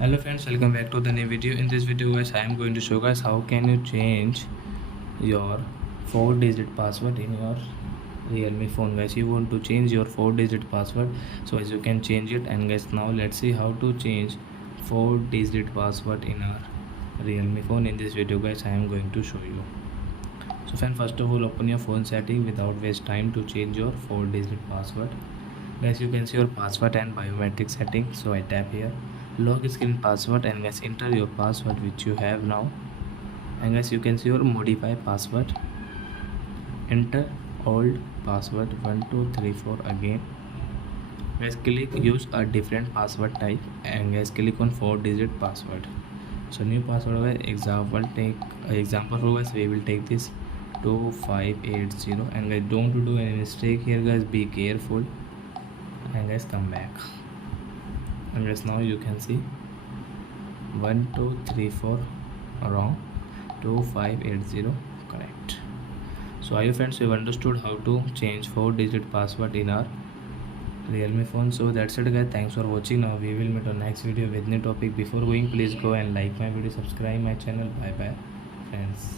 Hello friends, welcome back to the new video. In this video guys, I am going to show guys how can you change your 4-digit password in your Realme phone. Guys, you want to change your 4-digit password, so as you can change it. And guys, now let's see how to change 4-digit password in our Realme phone. In this video guys, I am going to show you. So friend, first of all, open your phone setting without waste time to change your 4-digit password. Guys, you can see your password and biometric setting. So I tap here, log screen password, and guys, enter your password which you have now. And guys, you can see your modify password, enter old password 1234 again. Guys, click use a different password type, and guys, click on 4-digit password. So new password guys, example for guys, we will take this 2580. And guys, don't do any mistake here guys, be careful. And guys, come back. And guys, now you can see 1234 wrong, 2580 correct. So are you friends, you have understood how to change 4-digit password in our Realme phone. So that's it guys, thanks for watching. Now we will meet on next video with new topic. Before going, please go and like my video, subscribe my channel. Bye bye friends.